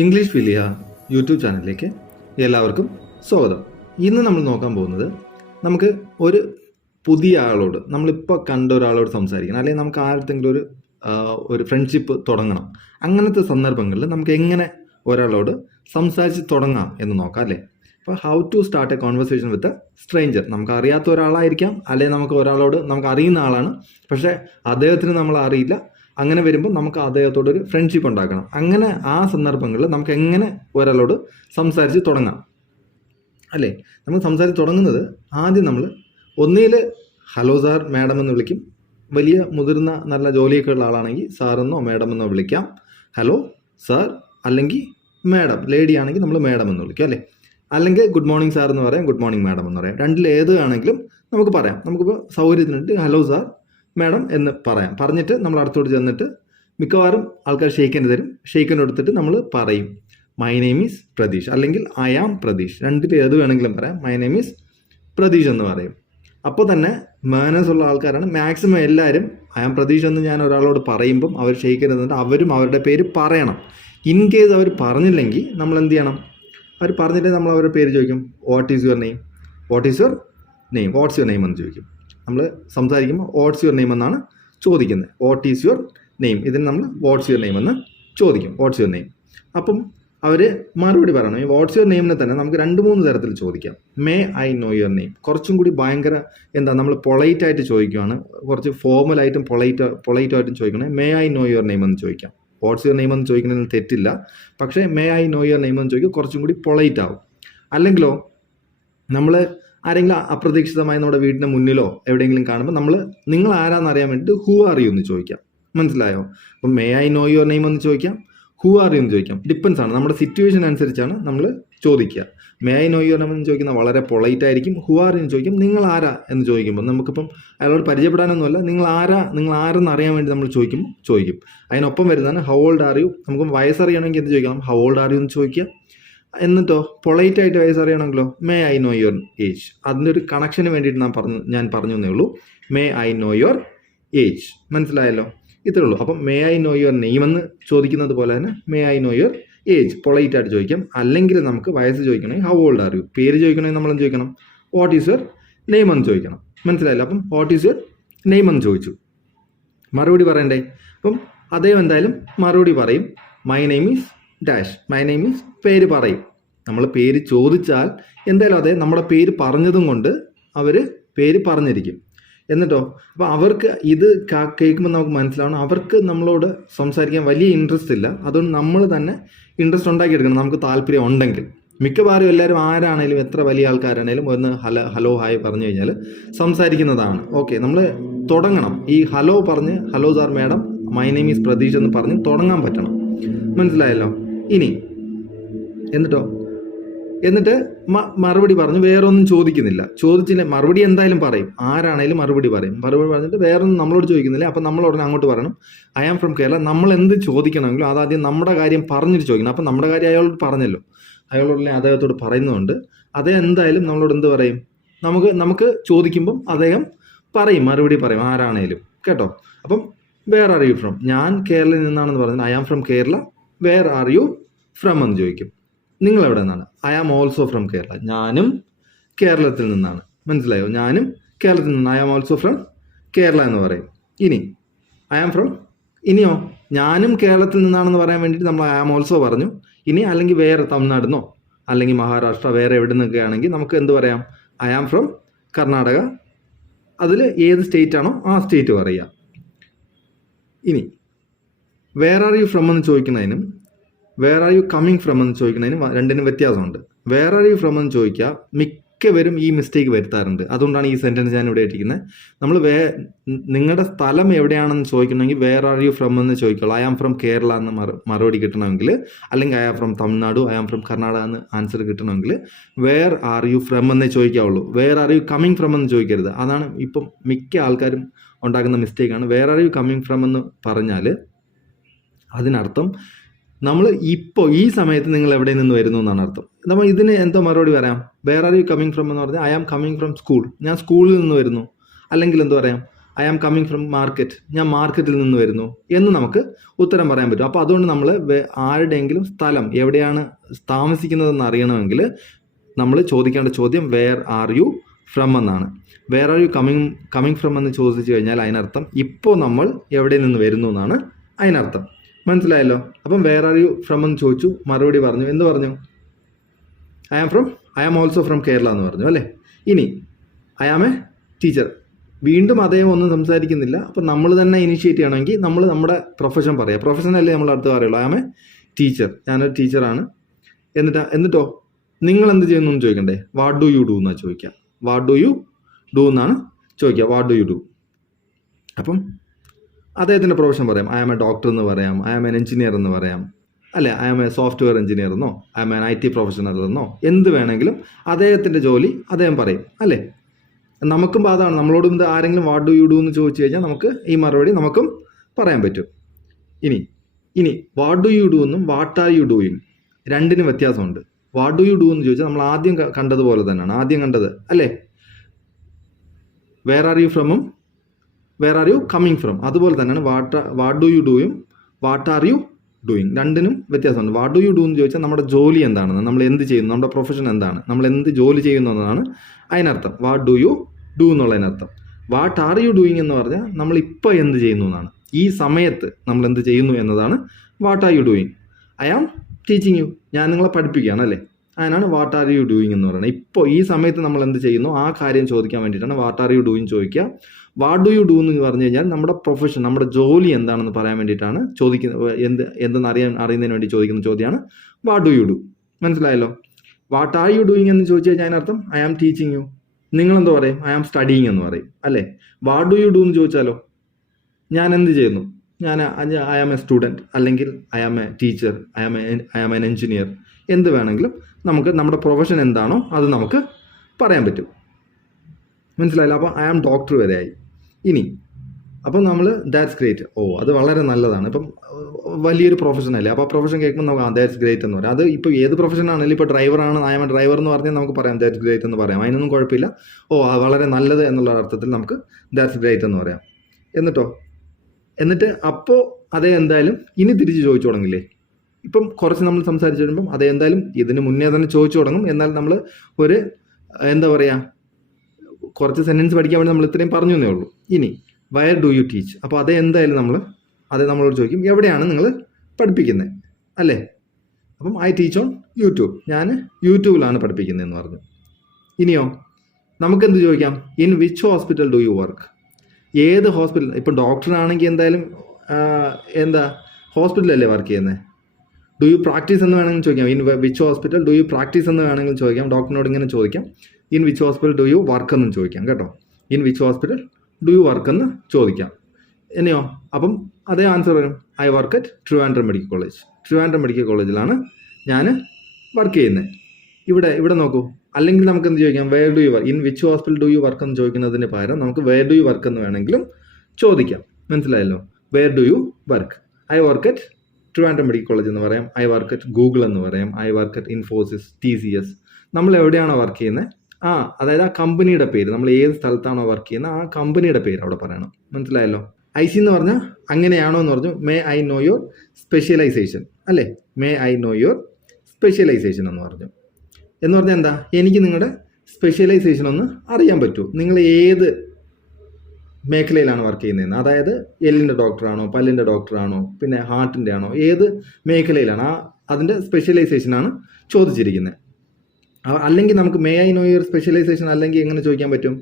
English philia YouTube ചാനലിലേക്ക് എല്ലാവർക്കും സ്വാഗതം. ഇന്ന് നമ്മൾ നോക്കാൻ പോകുന്നത് നമുക്ക് ഒരു പുതിയ ആളോട്, നമ്മളിപ്പോൾ കണ്ട ഒരാളോട് സംസാരിക്കണം, അല്ലെങ്കിൽ നമുക്ക് ആർക്കെങ്കിലും ഒരു ഫ്രണ്ട്ഷിപ്പ് തുടങ്ങണം. അങ്ങനത്തെ സന്ദർഭങ്ങളിൽ നമുക്ക് എങ്ങനെ ഒരാളോട് സംസാരിച്ച് തുടങ്ങാം എന്ന് നോക്കാം അല്ലേ. അപ്പോൾ how to start a conversation with a stranger. നമുക്ക് അറിയാത്ത ഒരാളായിരിക്കാം, അല്ലെങ്കിൽ നമുക്ക് ഒരാളോട് നമുക്ക് അറിയുന്ന ആളാണ്, പക്ഷേ അദ്ദേഹത്തിന് നമ്മൾ അറിയില്ല. അങ്ങനെ വരുമ്പോൾ നമുക്ക് അദ്ദേഹത്തോടൊരു ഫ്രണ്ട്ഷിപ്പ് ഉണ്ടാക്കണം. അങ്ങനെ ആ സന്ദർഭങ്ങളിൽ നമുക്ക് എങ്ങനെ ഒരാളോട് സംസാരിച്ച് തുടങ്ങാം അല്ലേ. നമ്മൾ സംസാരിച്ച് തുടങ്ങുന്നത് ആദ്യം നമ്മൾ ഒന്നിൽ ഹലോ സാർ, മാഡം എന്ന് വിളിക്കും. വലിയ മുതിർന്ന നല്ല ജോലിയൊക്കെ ഉള്ള ആളാണെങ്കിൽ സാറെന്നോ മാഡം എന്നോ വിളിക്കാം. ഹലോ സാർ, അല്ലെങ്കിൽ മാഡം, ലേഡി ആണെങ്കിൽ നമ്മൾ മാഡം എന്ന് വിളിക്കും അല്ലേ. അല്ലെങ്കിൽ ഗുഡ് മോർണിംഗ് സാർ എന്ന് പറയാം, ഗുഡ് മോർണിംഗ് മാഡം എന്ന് പറയാം. രണ്ടിൽ ഏത് ആണെങ്കിലും നമുക്ക് പറയാം. നമുക്കിപ്പോൾ സൗകര്യത്തിനുണ്ട് ഹലോ സാർ, മാഡം എന്ന് പറയാം. പറഞ്ഞിട്ട് നമ്മൾ അടുത്തോട്ട് ചെന്നിട്ട് മിക്കവാറും ആൾക്കാർ ഷെയ്ക്കൻ തരും. ഷെയ്ക്കൻ എടുത്തിട്ട് നമ്മൾ പറയും മൈ നെയിം ഈസ് പ്രതീഷ്, അല്ലെങ്കിൽ ഐ ആം പ്രതീഷ്. രണ്ടിൽ ഏത് വേണമെങ്കിലും പറയാം. മൈ നെയിം ഈസ് പ്രതീഷ് എന്ന് പറയും. അപ്പോൾ തന്നെ മാനേഴ്സ് ഉള്ള ആൾക്കാരാണ് മാക്സിമം എല്ലാവരും. ഐ ആം പ്രതീഷ് എന്ന് ഞാൻ ഒരാളോട് പറയുമ്പം അവർ ഷെയ്ക്കൻ എന്നിട്ട് അവരും അവരുടെ പേര് പറയണം. ഇൻ കേസ് അവർ പറഞ്ഞില്ലെങ്കിൽ നമ്മൾ എന്ത് ചെയ്യണം? അവർ പറഞ്ഞില്ലെങ്കിൽ നമ്മൾ അവരുടെ പേര് ചോദിക്കും. What is your name, what is your name, what's your name എന്ന് ചോദിക്കും. നമ്മൾ സംസാരിക്കുമ്പോൾ വാട്ട്സ് യുവർ നെയിം എന്നാണ് ചോദിക്കുന്നത്. വാട്ട് ഈസ് യുവർ നെയിം, ഇതിന് നമ്മൾ വാട്ട്സ് യുവർ നെയിം എന്ന് ചോദിക്കും. What's your name. അപ്പം അവർ മറുപടി പറയണം. ഈ വാട്ട്സ് യുവർ നെയിമിനെ തന്നെ നമുക്ക് 2-3 തരത്തിൽ ചോദിക്കാം. May I know your name, കുറച്ചും കൂടി ഭയങ്കര നമ്മൾ പൊളൈറ്റായിട്ട് ചോദിക്കുകയാണ്. കുറച്ച് ഫോർമലായിട്ടും പൊളൈറ്റായിട്ടും ചോദിക്കണേ. May I know your name എന്ന് ചോദിക്കാം. വാട്ട്സ് യുവർ നെയിം എന്ന് ചോദിക്കുന്നതിന് തെറ്റില്ല, പക്ഷേ may I know your name എന്ന് ചോദിക്കുക കുറച്ചും കൂടി പൊളൈറ്റ് ആവും. അല്ലെങ്കിലോ നമ്മൾ ആരെങ്കിലും അപ്രതീക്ഷിതമായി നമ്മുടെ വീടിൻ്റെ മുന്നിലോ എവിടെയെങ്കിലും കാണുമ്പോൾ നിങ്ങൾ ആരാന്ന് അറിയാൻ വേണ്ടിയിട്ട് ഹൂ ആർ യു എന്ന് ചോദിക്കാം. മനസ്സിലായോ? അപ്പം may I know your name എന്ന് ചോദിക്കാം, ഹൂ ആർ യു എന്ന് ചോദിക്കാം. ഡിപ്പെൻസ് ആണ്, നമ്മുടെ സിറ്റുവേഷൻ അനുസരിച്ചാണ് നമ്മൾ ചോദിക്കുക. May I know your name എന്ന് ചോദിക്കുന്ന വളരെ പൊളൈറ്റ് ആയിരിക്കും. ഹൂ ആർ യു എന്ന് ചോദിക്കും. നിങ്ങൾ ആരാ എന്ന് ചോദിക്കുമ്പോൾ നമുക്കിപ്പം അയാളോട് പരിചയപ്പെടാനൊന്നുമല്ല, നിങ്ങൾ ആരെന്ന് അറിയാൻ വേണ്ടി നമ്മൾ ചോദിക്കും. അതിനൊപ്പം വരുന്നതാണ് ഹൗ ഓൾഡ് ആർ യു. നമുക്ക് വയസ്സറിയണമെങ്കിൽ എന്ത് ചോദിക്കണം? ഹൗ ഓൾഡ് ആർ യു എന്ന് ചോദിക്കുക. എന്നിട്ടോ പൊളൈറ്റായിട്ട് വയസ്സറിയണമെങ്കിലോ may I know your age. അതിൻ്റെ ഒരു കണക്ഷന് വേണ്ടിയിട്ട് ഞാൻ പറഞ്ഞു എന്നേ ഉള്ളൂ. May I know your age. മനസ്സിലായല്ലോ? ഇത്രേ ഉള്ളൂ. അപ്പം may I know your name എന്ന് ചോദിക്കുന്നത് പോലെ തന്നെ may I know your age പൊളൈറ്റായിട്ട് ചോദിക്കാം. അല്ലെങ്കിൽ നമുക്ക് വയസ്സ് ചോദിക്കണമെങ്കിൽ ഹൗ ഓൾഡ് ആർ യു. പേര് ചോദിക്കണമെങ്കിൽ നമ്മൾ എന്ത് ചോദിക്കണം? വാട്ട് ഈസ് യുവർ നെയിം എന്ന് ചോദിക്കണം. മനസ്സിലായല്ലോ? അപ്പം വാട്ട് ഈസ് യുവർ നെയിം എന്ന് ചോദിച്ചു. മറുപടി പറയണ്ടേ? അപ്പം അദ്ദേഹം എന്തായാലും മറുപടി പറയും. My name is dash. My name is പേര് പറയും. നമ്മൾ പേര് ചോദിച്ചാൽ എന്തായാലും അതെ നമ്മുടെ പേര് പറഞ്ഞതും കൊണ്ട് അവർ പേര് പറഞ്ഞിരിക്കും. എന്നിട്ടോ അപ്പോൾ അവർക്ക് ഇത് കേൾക്കുമ്പോൾ നമുക്ക് മനസ്സിലാവണം അവർക്ക് നമ്മളോട് സംസാരിക്കാൻ വലിയ ഇൻട്രസ്റ്റ് ഇല്ല. അതുകൊണ്ട് നമ്മൾ തന്നെ ഇൻട്രസ്റ്റ് ഉണ്ടാക്കിയെടുക്കണം, നമുക്ക് താല്പര്യം ഉണ്ടെങ്കിൽ. മിക്കവാറും എല്ലാവരും ആരാണേലും എത്ര വലിയ ആൾക്കാരാണേലും ഒന്ന് ഹലോ ഹായ് പറഞ്ഞു കഴിഞ്ഞാൽ സംസാരിക്കുന്നതാണ്. ഓക്കെ, നമ്മൾ തുടങ്ങണം. ഈ ഹലോ പറഞ്ഞ് hello sir, madam, my name is Pratheesh എന്ന് പറഞ്ഞ് തുടങ്ങാൻ പറ്റണം. മനസ്സിലായല്ലോ? ഇനി എന്നിട്ട് മറുപടി പറഞ്ഞു വേറെ ഒന്നും ചോദിക്കുന്നില്ല. ചോദിച്ചില്ല, മറുപടി എന്തായാലും പറയും. ആരാണേലും മറുപടി പറയും. മറുപടി പറഞ്ഞിട്ട് വേറെ ഒന്നും നമ്മളോട് ചോദിക്കുന്നില്ല. അപ്പം നമ്മൾ ഉടനെ അങ്ങോട്ട് പറയണം ഐ ആം ഫ്രം കേരള. നമ്മൾ എന്ത് ചോദിക്കണമെങ്കിലും അതാദ്യം നമ്മുടെ കാര്യം പറഞ്ഞിട്ട് ചോദിക്കണം. അപ്പം നമ്മുടെ കാര്യം അയാളോട് പറഞ്ഞല്ലോ, അയാളോടനെ അദ്ദേഹത്തോട് പറയുന്നതുകൊണ്ട് അദ്ദേഹം എന്തായാലും നമ്മളോട് എന്ത് പറയും? നമുക്ക് ചോദിക്കുമ്പം അദ്ദേഹം പറയും, മറുപടി പറയും ആരാണേലും. കേട്ടോ? അപ്പം വേർ ആർ യു ഫ്രം, ഞാൻ കേരളയിൽ നിന്നാണെന്ന് പറഞ്ഞാൽ I am from Kerala. Where are you from എന്ന് ചോദിക്കും. നിങ്ങൾ എവിടെ നിന്നാണ്? I am also from Kerala. ഞാനും കേരളത്തിൽ നിന്നാണ്. മനസ്സിലായോ? ഞാനും കേരളത്തിൽ നിന്നാണ്. I am also from Kerala എന്ന് പറയും. ഇനി ഐ ആം ഫ്രം, ഇനിയോ ഞാനും കേരളത്തിൽ നിന്നാണെന്ന് പറയാൻ വേണ്ടിയിട്ട് നമ്മൾ ഐ ആം ഓൾസോ പറഞ്ഞു. ഇനി അല്ലെങ്കിൽ വേറെ തമിഴ്നാടുന്നോ അല്ലെങ്കിൽ മഹാരാഷ്ട്ര വേറെ എവിടെ നിന്നൊക്കെ ആണെങ്കിൽ നമുക്ക് എന്ത് പറയാം? I am from Karnataka. അതിൽ ഏത് സ്റ്റേറ്റ് ആണോ ആ സ്റ്റേറ്റ് പറയുക. ഇനി വേർ ആർ യു ഫ്രം എന്ന് ചോദിക്കുന്നതിനും where are you coming from എന്ന് ചോദിക്കുന്നതിനും രണ്ടിനും വ്യത്യാസമുണ്ട്. വേർ ആർ യു ഫ്രം എന്ന് ചോദിക്കുക മിക്കവരും ഈ മിസ്റ്റേക്ക് വരുത്താറുണ്ട്. അതുകൊണ്ടാണ് ഈ സെൻറ്റൻസ് ഞാൻ ഇവിടെ ഇട്ടിരിക്കുന്നത്. നമ്മൾ നിങ്ങളുടെ സ്ഥലം എവിടെയാണെന്ന് ചോദിക്കണമെങ്കിൽ വേർ ആർ യു ഫ്രം എന്ന് ചോദിക്കുള്ളൂ. ഐ ആം ഫ്രം കേരള എന്ന് മറുപടി കിട്ടണമെങ്കിൽ, അല്ലെങ്കിൽ I am from Tamil Nadu, I am from Karnataka എന്ന് ആൻസർ കിട്ടണമെങ്കിൽ വേർ ആർ യു ഫ്രം എന്നേ ചോദിക്കാവുള്ളൂ. Where are you coming from എന്ന് ചോദിക്കരുത്. അതാണ് ഇപ്പം മിക്ക ആൾക്കാരും ഉണ്ടാക്കുന്ന മിസ്റ്റേക്കാണ്. Where are you coming from എന്ന് പറഞ്ഞാൽ അതിനർത്ഥം നമ്മൾ ഇപ്പോൾ ഈ സമയത്ത് നിങ്ങൾ എവിടെ നിന്ന് വരുന്നു എന്നാണ് അർത്ഥം. നമ്മൾ ഇതിന് എന്തോ മറുപടി പറയാം? Where are you coming from എന്ന് പറഞ്ഞാൽ I am coming from school. ഞാൻ സ്കൂളിൽ നിന്ന് വരുന്നു. അല്ലെങ്കിൽ എന്ത് പറയാം? I am coming from market, ഞാൻ മാർക്കറ്റിൽ നിന്ന് വരുന്നു എന്ന് നമുക്ക് ഉത്തരം പറയാൻ പറ്റും. അപ്പോൾ അതുകൊണ്ട് നമ്മൾ ആരുടെയെങ്കിലും സ്ഥലം എവിടെയാണ് താമസിക്കുന്നതെന്ന് അറിയണമെങ്കിൽ നമ്മൾ ചോദിക്കേണ്ട ചോദ്യം വേർ ആർ യു ഫ്രം എന്നാണ്. Where are you coming from എന്ന് ചോദിച്ചു കഴിഞ്ഞാൽ അതിനർത്ഥം ഇപ്പോൾ നമ്മൾ എവിടെ നിന്ന് വരുന്നു എന്നാണ് അതിനർത്ഥം. മനസ്സിലായല്ലോ? അപ്പം വേർ ആർ യു ഫ്രം എന്ന് ചോദിച്ചു, മറുപടി പറഞ്ഞു. എന്ത് പറഞ്ഞു? I am also from Kerala എന്ന് പറഞ്ഞു അല്ലേ. ഇനി ഐ ആം എ ടീച്ചർ, വീണ്ടും അദ്ദേഹം ഒന്നും സംസാരിക്കുന്നില്ല. അപ്പം നമ്മൾ തന്നെ ഇനിഷ്യേറ്റ് ചെയ്യണമെങ്കിൽ നമ്മൾ നമ്മുടെ പ്രൊഫഷൻ പറയാം. പ്രൊഫഷനല്ലേ നമ്മൾ അടുത്ത് പറയുള്ളൂ. ഐ ആം എ ടീച്ചർ, ഞാനൊരു ടീച്ചറാണ്. എന്നിട്ടോ നിങ്ങൾ എന്ത് ചെയ്യുന്നു എന്ന് ചോദിക്കണ്ടേ? വാട്ട് ഡു യു ഡു എന്നാണ് ചോദിക്കുക. വാട്ട് ഡു യു ഡു എന്നാണ് ചോദിക്കുക. What do you do. അപ്പം അദ്ദേഹത്തിൻ്റെ പ്രൊഫഷൻ പറയാം. ഐ ആം എ ഡോക്ടർ എന്ന് പറയാം, ഐ ആം എൻ എഞ്ചിനീയർ എന്ന് പറയാം, അല്ലെ I am a software engineer എന്നോ I am an IT professional എന്നോ എന്ത് വേണമെങ്കിലും അദ്ദേഹത്തിൻ്റെ ജോലി അദ്ദേഹം പറയും അല്ലേ. നമുക്കും അതാണ്, നമ്മളോടും ആരെങ്കിലും വാട്ട് ഡു യു ഡു എന്ന് ചോദിച്ചു കഴിഞ്ഞാൽ നമുക്ക് ഈ മറുപടി നമുക്കും പറയാൻ പറ്റും. ഇനി വാട്ട് ഡു യു ഡു എന്നും വാട്ട് ആർ യു ഡൂയിങ് രണ്ടിനും വ്യത്യാസമുണ്ട്. വാട്ട് ഡു യു ഡു എന്ന് ചോദിച്ചാൽ നമ്മൾ ആദ്യം കണ്ടതുപോലെ തന്നെയാണ്, ആദ്യം കണ്ടത് അല്ലേ. വേർ ആർ യു ഫ്രമും where are you coming from അതുപോലെ തന്നെയാണ് വാട്ട് ഡു യു ഡൂയും വാട്ട് ആർ യു ഡൂയിങ് രണ്ടിനും വ്യത്യാസമുണ്ട്. വാട്ട് ഡു യു ഡു എന്ന് ചോദിച്ചാൽ നമ്മുടെ ജോലി എന്താണെന്ന്, നമ്മൾ എന്ത് ചെയ്യുന്നു, നമ്മുടെ പ്രൊഫഷൻ എന്താണ്, നമ്മൾ എന്ത് ജോലി ചെയ്യുന്നു എന്നതാണ് അതിനർത്ഥം. വാട്ട് ഡു യു ഡു എന്നുള്ളതിനർത്ഥം. വാട്ട് ആർ യു ഡൂയിങ് എന്ന് പറഞ്ഞാൽ നമ്മൾ ഇപ്പോൾ എന്ത് ചെയ്യുന്നു എന്നാണ്, ഈ സമയത്ത് നമ്മൾ എന്ത് ചെയ്യുന്നു എന്നതാണ് what are you doing. I am teaching you, ഞാൻ നിങ്ങളെ പഠിപ്പിക്കുകയാണ് അല്ലേ. അതിനാണ് വാട്ട് ആർ യു ഡൂയിങ് എന്ന് പറയുന്നത്. ഇപ്പോൾ ഈ സമയത്ത് നമ്മൾ എന്ത് ചെയ്യുന്നു ആ കാര്യം ചോദിക്കാൻ വേണ്ടിയിട്ടാണ് വാട്ട് ആർ യു ഡൂയിങ് ചോദിക്കുക. വാട്ട് ഡു യു ഡു എന്ന് പറഞ്ഞു കഴിഞ്ഞാൽ നമ്മുടെ പ്രൊഫഷൻ, നമ്മുടെ ജോലി എന്താണെന്ന് പറയാൻ വേണ്ടിയിട്ടാണ് ചോദിക്കുന്നത്. എന്തെന്ന് അറിയുന്നതിന് വേണ്ടി ചോദിക്കുന്ന ചോദ്യമാണ് വാട്ട് ഡു യു ഡു. മനസ്സിലായല്ലോ? വാട്ട് ആർ യു ഡൂയിങ് എന്ന് ചോദിച്ചു കഴിഞ്ഞാൽ അതിനർത്ഥം ഐ ആം ടീച്ചിങ് യു. നിങ്ങളെന്തോ പറയും? ഐ ആം സ്റ്റഡിയിങ് എന്ന് പറയും അല്ലേ. വാട്ട് ഡു യു ഡു എന്ന് ചോദിച്ചാലോ, ഞാൻ എന്ത് ചെയ്യുന്നു, ഐ ആം എ സ്റ്റുഡൻറ്റ്, അല്ലെങ്കിൽ I am a teacher, I am an engineer, എന്ത് വേണമെങ്കിലും നമുക്ക് നമ്മുടെ പ്രൊഫഷൻ എന്താണോ അത് നമുക്ക് പറയാൻ പറ്റും. മനസ്സിലായില്ല? അപ്പോൾ ഐ ആം ഡോക്ടർ വരെ ആയി. ഇനി അപ്പം നമ്മൾ ദാറ്റ്സ് ഗ്രേറ്റ്, അത് വളരെ നല്ലതാണ്, ഇപ്പം വലിയൊരു പ്രൊഫഷൻ അല്ലേ. അപ്പോൾ ആ പ്രൊഫഷൻ കേൾക്കുമ്പോൾ നമുക്ക് ദാറ്റ്സ് ഗ്രേറ്റ് എന്ന് പറയാം. അത് ഇപ്പോൾ ഏത് പ്രൊഫഷൻ ആണെങ്കിലും, ഇപ്പോൾ ഡ്രൈവറാണ്, ഐ ആം എ ഡ്രൈവർ എന്ന് പറഞ്ഞാൽ നമുക്ക് പറയാം ദാറ്റ്സ് ഗ്രേറ്റ് എന്ന് പറയാം. അതിനൊന്നും കുഴപ്പമില്ല. വളരെ നല്ലത് എന്നുള്ള അർത്ഥത്തിൽ നമുക്ക് ദാറ്റ്സ് ഗ്രേറ്റ് എന്ന് പറയാം. എന്നിട്ട് അപ്പോൾ അതേ എന്തായാലും ഇനി തിരിച്ച് ചോദിച്ചു തുടങ്ങില്ലേ. ഇപ്പം കുറച്ച് നമ്മൾ സംസാരിച്ച് വരുമ്പം അതേ എന്തായാലും ഇതിന് മുന്നേ തന്നെ ചോദിച്ചു തുടങ്ങും. എന്നാൽ നമ്മൾ ഒരു എന്താ പറയുക, കുറച്ച് സെൻറ്റൻസ് പഠിക്കാൻ വേണ്ടി നമ്മൾ ഇത്രയും പറഞ്ഞു എന്നേ ഉള്ളൂ. ഇനി വയർ ഡു യു ടീച്ച്, അപ്പോൾ അതേ എന്തായാലും നമ്മളോട് ചോദിക്കും എവിടെയാണ് നിങ്ങൾ പഠിപ്പിക്കുന്നത് അല്ലേ. അപ്പം ഐ ടീച്ച് ഓൺ യൂട്യൂബ്, ഞാൻ യൂട്യൂബിലാണ് പഠിപ്പിക്കുന്നതെന്ന് പറഞ്ഞു. ഇനിയോ നമുക്കെന്ത് ചോദിക്കാം? In which hospital do you work, ഏത് ഹോസ്പിറ്റൽ. ഇപ്പം ഡോക്ടറാണെങ്കിൽ എന്തായാലും ഹോസ്പിറ്റലല്ലേ വർക്ക് ചെയ്യുന്നത്. ഡു യു പ്രാക്ടീസ് എന്ന് വേണമെങ്കിൽ ചോദിക്കാം. In which hospital do you practise എന്ന് വേണമെങ്കിൽ ചോദിക്കാം. ഡോക്ടറിനോട് ഇങ്ങനെ ചോദിക്കാം. In which hospital do you work എന്നും ചോദിക്കാം കേട്ടോ. In which hospital do you work എന്ന് ചോദിക്കാം. ഇനിയോ അപ്പം അതേ ആൻസർ വരും. I work at Trivandrum medical college. Trivandrum medical കോളേജിലാണ് ഞാൻ വർക്ക് ചെയ്യുന്നത്. ഇവിടെ നോക്കൂ. അല്ലെങ്കിൽ നമുക്ക് എന്ത് ചോദിക്കാം? Where do you work, in which hospital do you work എന്ന് ചോദിക്കുന്നതിന് പകരം നമുക്ക് വേർ ഡു യു വർക്ക് എന്ന് വേണമെങ്കിലും ചോദിക്കാം. മനസ്സിലായല്ലോ? Where do you work. I work at Trivandrum medical college എന്ന് പറയാം. ഐ വർക്ക് അറ്റ് ഗൂഗിൾ എന്ന് പറയാം. I work at Infosys, TCS. നമ്മൾ എവിടെയാണോ വർക്ക് ചെയ്യുന്നത് അതായത് ആ കമ്പനിയുടെ പേര്, നമ്മൾ ഏത് സ്ഥലത്താണോ വർക്ക് ചെയ്യുന്നത് ആ കമ്പനിയുടെ പേര് അവിടെ പറയണം. മനസ്സിലായല്ലോ? IC എന്ന് പറഞ്ഞാൽ അങ്ങനെയാണോ എന്ന് പറഞ്ഞു. May I know your specialization അല്ലേ. May I know your specialization എന്ന് പറഞ്ഞു. എന്ന് പറഞ്ഞാൽ എന്താ, എനിക്ക് നിങ്ങളുടെ സ്പെഷ്യലൈസേഷൻ ഒന്ന് അറിയാൻ പറ്റുമോ, നിങ്ങൾ ഏത് മേഖലയിലാണ് വർക്ക് ചെയ്യുന്നതെന്ന്. അതായത് എല്ലിൻ്റെ ഡോക്ടറാണോ, പല്ലിൻ്റെ ഡോക്ടറാണോ, പിന്നെ ഹാർട്ടിൻ്റെ ആണോ, ഏത് മേഖലയിലാണ് അതിൻ്റെ സ്പെഷ്യലൈസേഷനാണ് ചോദിച്ചിരിക്കുന്നത്. അല്ലെങ്കിൽ നമുക്ക് may I know your specialization അല്ലെങ്കിൽ എങ്ങനെ ചോദിക്കാൻ പറ്റും?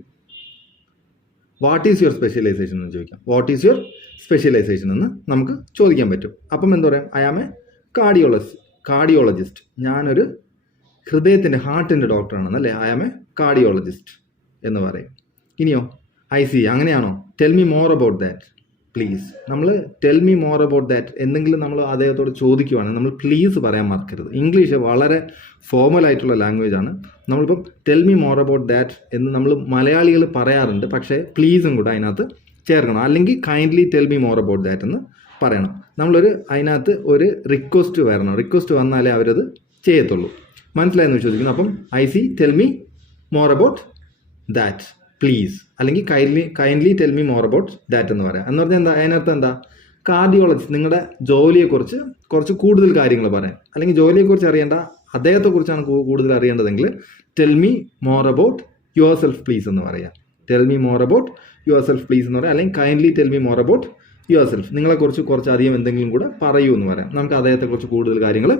വാട്ട് ഈസ് യുവർ സ്പെഷ്യലൈസേഷൻ എന്ന് ചോദിക്കാം. വാട്ട് ഈസ് യുവർ സ്പെഷ്യലൈസേഷൻ എന്ന് നമുക്ക് ചോദിക്കാൻ പറ്റും. അപ്പം എന്താ പറയുക? I am a cardiologist. ഞാനൊരു ഹൃദയത്തിൻ്റെ ഹാർട്ടിൻ്റെ ഡോക്ടറാണെന്നല്ലേ. ഐ ആം എ കാർഡിയോളജിസ്റ്റ് എന്ന് പറയും. ഇനിയോ IC അങ്ങനെയാണോ? Tell me more about that please. നമ്മൾ tell me more about that എന്തെങ്കിലും നമ്മൾ അദ്ദേഹത്തോട് ചോദിക്കുവാണെങ്കിൽ നമ്മൾ പ്ലീസ് പറയാൻ മറക്കരുത്. ഇംഗ്ലീഷ് വളരെ ഫോർമൽ ആയിട്ടുള്ള ലാംഗ്വേജ് ആണ്. നമ്മളിപ്പം tell me more about that എന്ന് നമ്മൾ മലയാളികൾ പറയാറുണ്ട്. പക്ഷേ പ്ലീസും കൂടെ അതിനകത്ത് ചേർക്കണം. അല്ലെങ്കിൽ kindly tell me more about that എന്ന് പറയണം. അതിനകത്ത് ഒരു റിക്വസ്റ്റ് വരണം. റിക്വസ്റ്റ് വന്നാലേ അവരത് ചെയ്യത്തുള്ളൂ. മനസ്സിലായെന്ന് വിശ്വസിക്കുന്നു. അപ്പം IC tell me more about that please, അല്ലെങ്കിൽ kindly tell me more about that എന്ന് പറയാം. എന്ന് പറഞ്ഞാൽ എന്താ, അതിനർത്ഥം എന്താ, കാർഡിയോളജിസ്റ്റ് നിങ്ങളുടെ ജോലിയെക്കുറിച്ച് കുറച്ച് കൂടുതൽ കാര്യങ്ങൾ പറയാം, അല്ലെങ്കിൽ ജോലിയെക്കുറിച്ച് അറിയേണ്ട അദ്ദേഹത്തെക്കുറിച്ചാണ് കൂടുതൽ അറിയേണ്ടതെങ്കിൽ tell me more about yourself please എന്ന് പറയാം. Tell me more about yourself please എന്ന് പറയാം, അല്ലെങ്കിൽ kindly tell me more about yourself, നിങ്ങളെക്കുറിച്ച് കുറച്ചധികം എന്തെങ്കിലും കൂടെ പറയൂ എന്ന് പറയാം. നമുക്ക് അദ്ദേഹത്തെക്കുറിച്ച് കൂടുതൽ കാര്യങ്ങൾ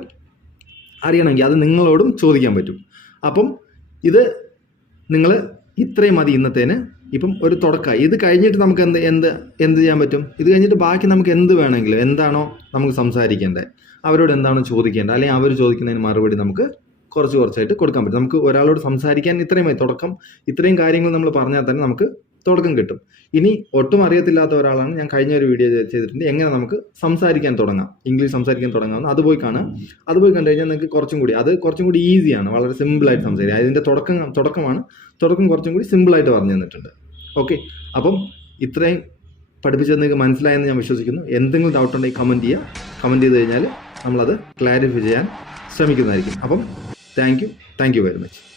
അറിയണമെങ്കിൽ അത് നിങ്ങളോടും ചോദിക്കാൻ പറ്റും. അപ്പം ഇത് നിങ്ങൾ ഇത്രയും മതി ഇന്നത്തേന്. ഇപ്പം ഒരു തുടക്കമായി. ഇത് കഴിഞ്ഞിട്ട് നമുക്ക് എന്ത് ചെയ്യാൻ പറ്റും, ഇത് കഴിഞ്ഞിട്ട് ബാക്കി നമുക്ക് എന്ത് വേണമെങ്കിലും, എന്താണോ നമുക്ക് സംസാരിക്കേണ്ടത്, അവരോട് എന്താണോ ചോദിക്കേണ്ടത്, അല്ലെങ്കിൽ അവർ ചോദിക്കുന്നതിന് മറുപടി നമുക്ക് കുറച്ചായിട്ട് കൊടുക്കാൻ പറ്റും. നമുക്ക് ഒരാളോട് സംസാരിക്കാൻ ഇത്രയും മതി. തുടക്കം ഇത്രയും കാര്യങ്ങൾ നമ്മൾ പറഞ്ഞാൽ തന്നെ നമുക്ക് തുടക്കം കിട്ടും. ഇനി ഒട്ടും അറിയത്തില്ലാത്ത ഒരാളാണ്, ഞാൻ കഴിഞ്ഞ ഒരു വീഡിയോ ചെയ്തിട്ടുണ്ട് എങ്ങനെ നമുക്ക് സംസാരിക്കാൻ തുടങ്ങാം, ഇംഗ്ലീഷ് സംസാരിക്കാൻ തുടങ്ങാമെന്ന്. അത് പോയി കാണാം. അത് പോയി കണ്ടു കഴിഞ്ഞാൽ നിങ്ങൾക്ക് കുറച്ചും കൂടി ഈസിയാണ്, വളരെ സിമ്പിളായിട്ട് സംസാരിക്കുക. അതിൻ്റെ തുടക്കം കുറച്ചും കൂടി സിമ്പിളായിട്ട് പറഞ്ഞു തന്നിട്ടുണ്ട്. ഓക്കെ, അപ്പം ഇത്രയും പഠിപ്പിച്ചത് നിങ്ങൾക്ക് മനസ്സിലായെന്ന് ഞാൻ വിശ്വസിക്കുന്നു. എന്തെങ്കിലും ഡൗട്ട് ഉണ്ടെങ്കിൽ കമൻറ്റ് ചെയ്ത് കഴിഞ്ഞാൽ നമ്മളത് ക്ലാരിഫൈ ചെയ്യാൻ ശ്രമിക്കുന്നതായിരിക്കും. അപ്പം താങ്ക് യു വെരി മച്ച്.